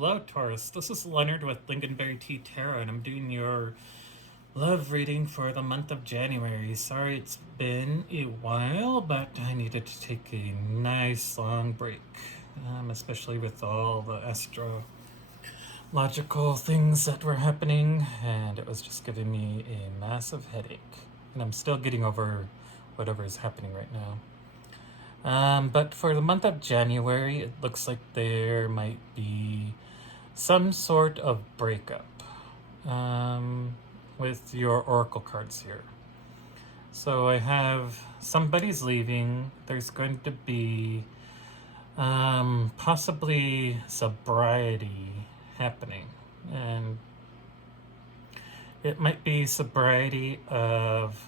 Hello, Taurus. This is Leonard with Lincolnberry Tea Tarot, and I'm doing your love reading for the month of January. Sorry it's been a while, but I needed to take a nice long break, especially with all the astrological things that were happening, and it was just giving me a massive headache. And I'm still getting over whatever is happening right now. But for the month of January, it looks like there might be some sort of breakup with your oracle cards here. So I have somebody's leaving. There's going to be possibly sobriety happening. And it might be sobriety of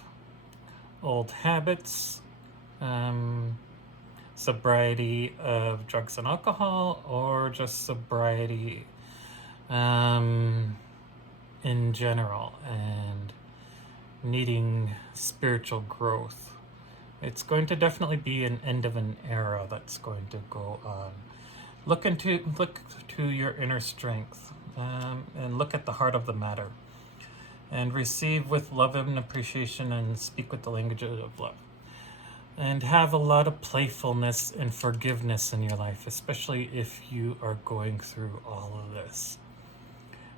old habits, sobriety of drugs and alcohol, or just sobriety in general, and needing spiritual growth. It's going to definitely be an end of an era that's going to go on. Look to your inner strength, and look at the heart of the matter, and receive with love and appreciation, and speak with the language of love. And have a lot of playfulness and forgiveness in your life, especially if you are going through all of this.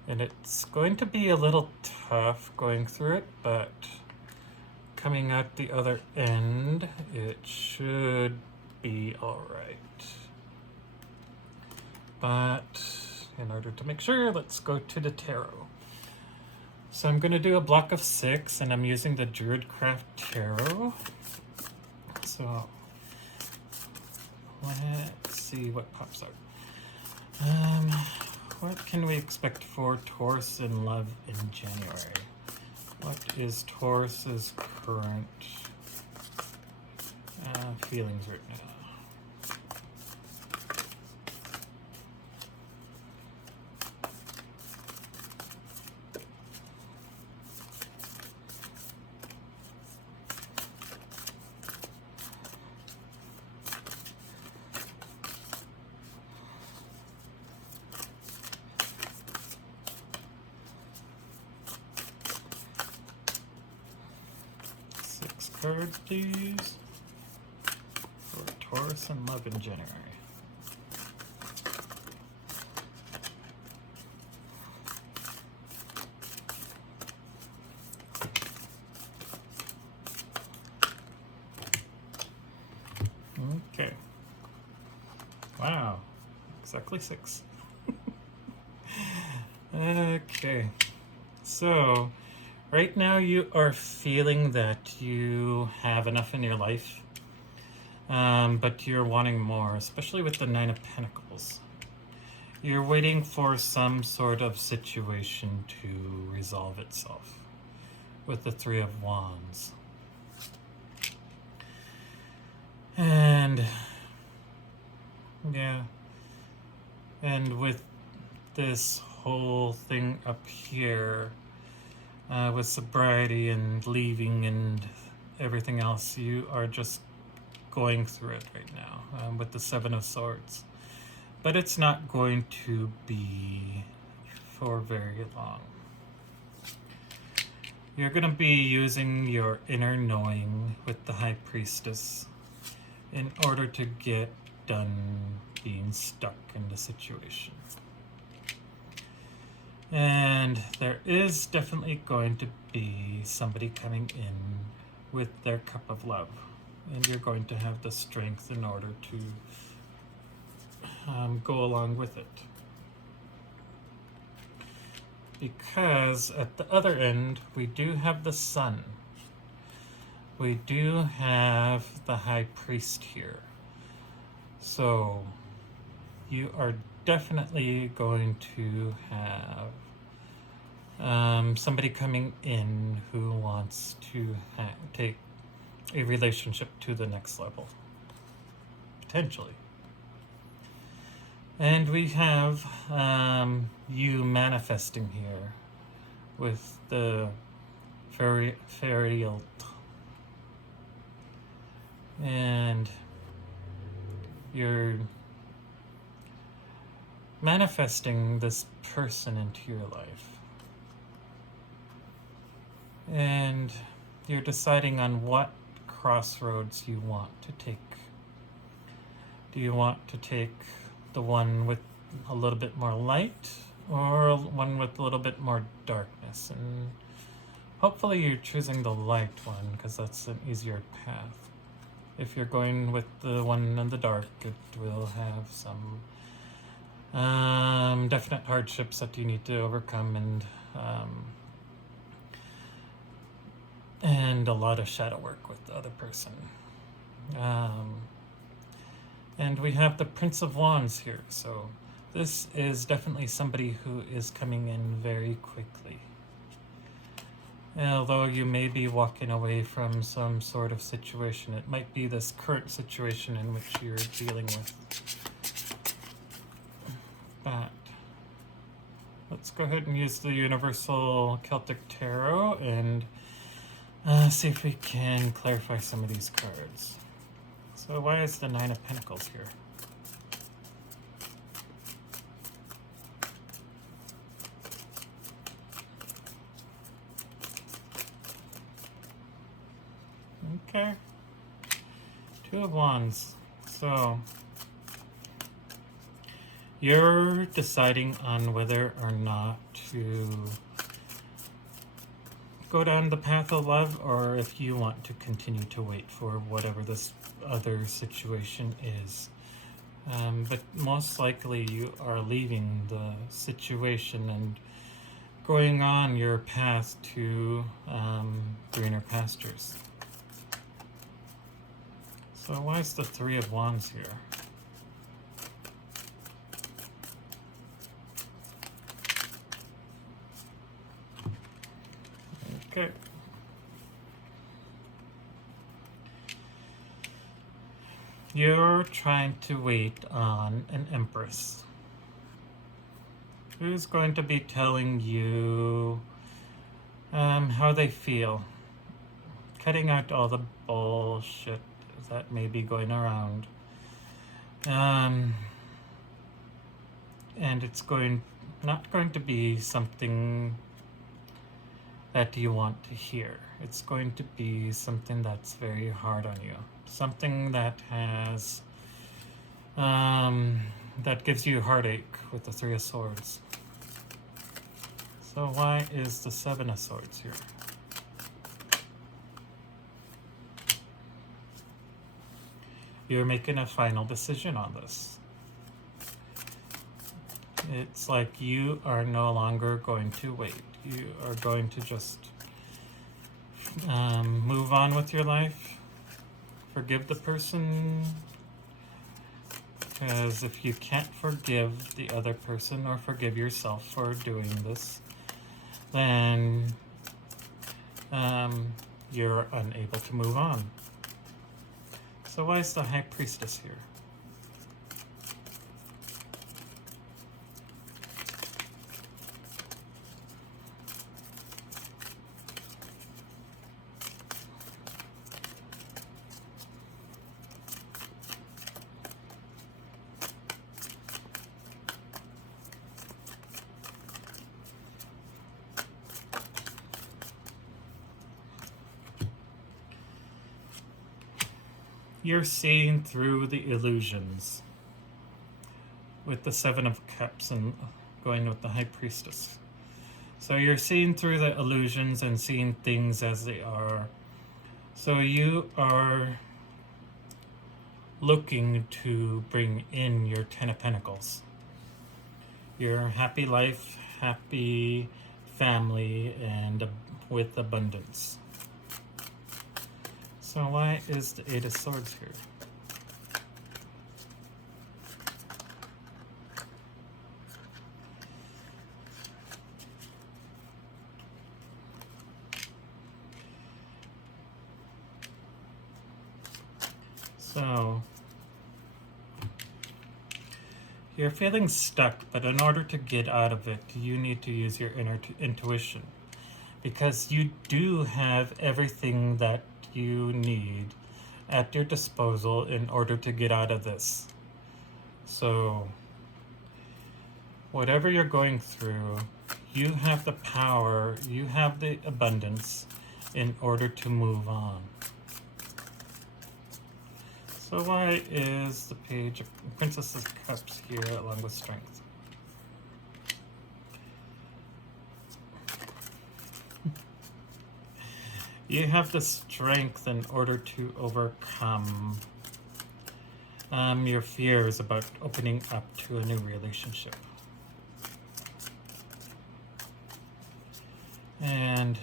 And it's going to be a little tough going through it, but coming out the other end, it should be alright. But in order to make sure, let's go to the tarot. So I'm going to do a block of 6, and I'm using the Druid Craft Tarot. So let's see what pops out. What can we expect for Taurus in love in January? What is Taurus's current feelings right now? Cards, please, for Taurus and love in January. Okay. Wow. Exactly 6. Okay. So right now you are feeling that you have enough in your life, but you're wanting more, especially with the 9 of Pentacles. You're waiting for some sort of situation to resolve itself with the 3 of Wands. And yeah, and with this whole thing up here, with sobriety and leaving and everything else, you are just going through it right now, with the 7 of Swords. But it's not going to be for very long. You're going to be using your inner knowing with the High Priestess in order to get done being stuck in the situation. And there is definitely going to be somebody coming in with their cup of love. And you're going to have the strength in order to go along with it. Because at the other end, we do have the Sun. We do have the High Priest here. So you are definitely going to have somebody coming in who wants to take a relationship to the next level, potentially. And we have you manifesting here with the Fairies. And you're manifesting this person into your life. And you're deciding on what crossroads you want to take. Do you want to take the one with a little bit more light, or one with a little bit more darkness? And hopefully you're choosing the light one, because that's an easier path. If you're going with the one in the dark, it will have some definite hardships that you need to overcome, and a lot of shadow work with the other person. And we have the Prince of Wands here, so this is definitely somebody who is coming in very quickly. Although you may be walking away from some sort of situation, it might be this current situation in which you're dealing with. But let's go ahead and use the Universal Celtic Tarot and see if we can clarify some of these cards. So why is the Nine of Pentacles here? Okay. Two of Wands. So you're deciding on whether or not to go down the path of love, or if you want to continue to wait for whatever this other situation is. But most likely you are leaving the situation and going on your path to greener pastures. So why is the Three of Wands here? Okay. You're trying to wait on an Empress who's going to be telling you how they feel, cutting out all the bullshit that may be going around, and it's not going to be something that you want to hear. It's going to be something that's very hard on you, something that has that gives you heartache with the Three of Swords. So why is the Seven of Swords here? You're making a final decision on this. It's like you are no longer going to wait. You are going to just move on with your life. Forgive the person. Because if you can't forgive the other person or forgive yourself for doing this, then you're unable to move on. So why is the High Priestess here? You're seeing through the illusions with the Seven of Cups and going with the High Priestess. So you're seeing through the illusions and seeing things as they are. So you are looking to bring in your Ten of Pentacles. Your happy life, happy family, and with abundance. So why is the Eight of Swords here? So you're feeling stuck, but in order to get out of it, you need to use your inner intuition, because you do have everything that you need at your disposal in order to get out of this. So whatever you're going through, you have the power, you have the abundance in order to move on. So why is the page of Princess of Cups here along with strength? You have the strength in order to overcome your fears about opening up to a new relationship. And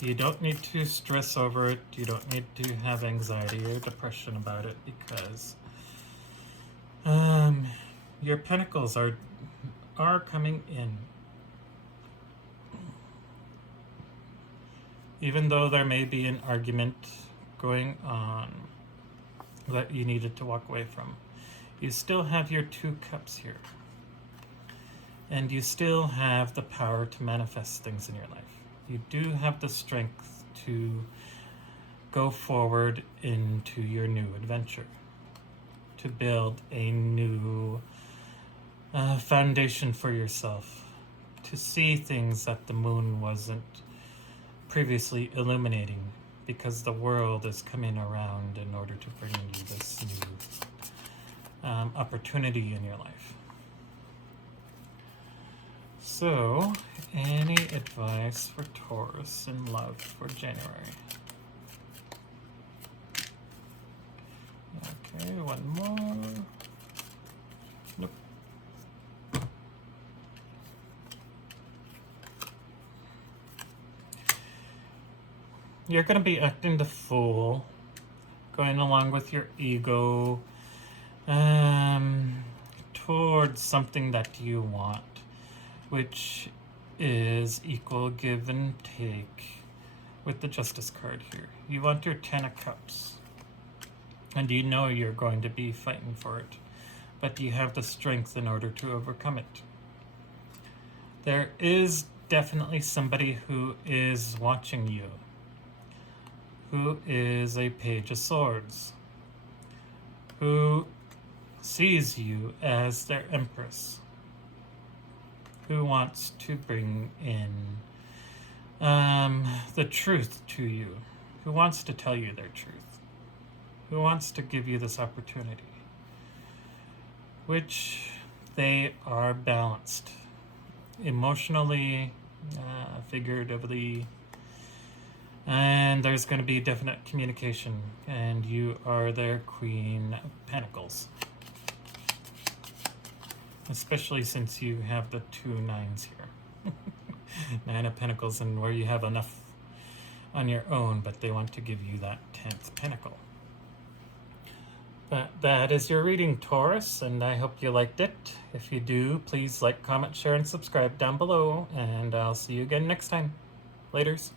you don't need to stress over it. You don't need to have anxiety or depression about it, because your pentacles are coming in. Even though there may be an argument going on that you needed to walk away from, you still have your 2 cups here. And you still have the power to manifest things in your life. You do have the strength to go forward into your new adventure, to build a new foundation for yourself, to see things that the moon wasn't previously illuminating, because the world is coming around in order to bring you this new opportunity in your life. So, any advice for Taurus in love for January? Okay, one more. Nope. You're going to be acting the fool, going along with your ego towards something that you want, which is equal give and take with the Justice card here. You want your 10 of Cups, and you know you're going to be fighting for it, but you have the strength in order to overcome it. There is definitely somebody who is watching you, who is a Page of Swords, who sees you as their Empress, who wants to bring in the truth to you, who wants to tell you their truth, who wants to give you this opportunity, which they are balanced emotionally, figuratively, and there's going to be definite communication, and you are their Queen of Pentacles. Especially since you have the 2 9s here. 9 of Pentacles, and where you have enough on your own, but they want to give you that 10th Pentacle. But that is your reading, Taurus, and I hope you liked it. If you do, please like, comment, share, and subscribe down below, and I'll see you again next time. Laters.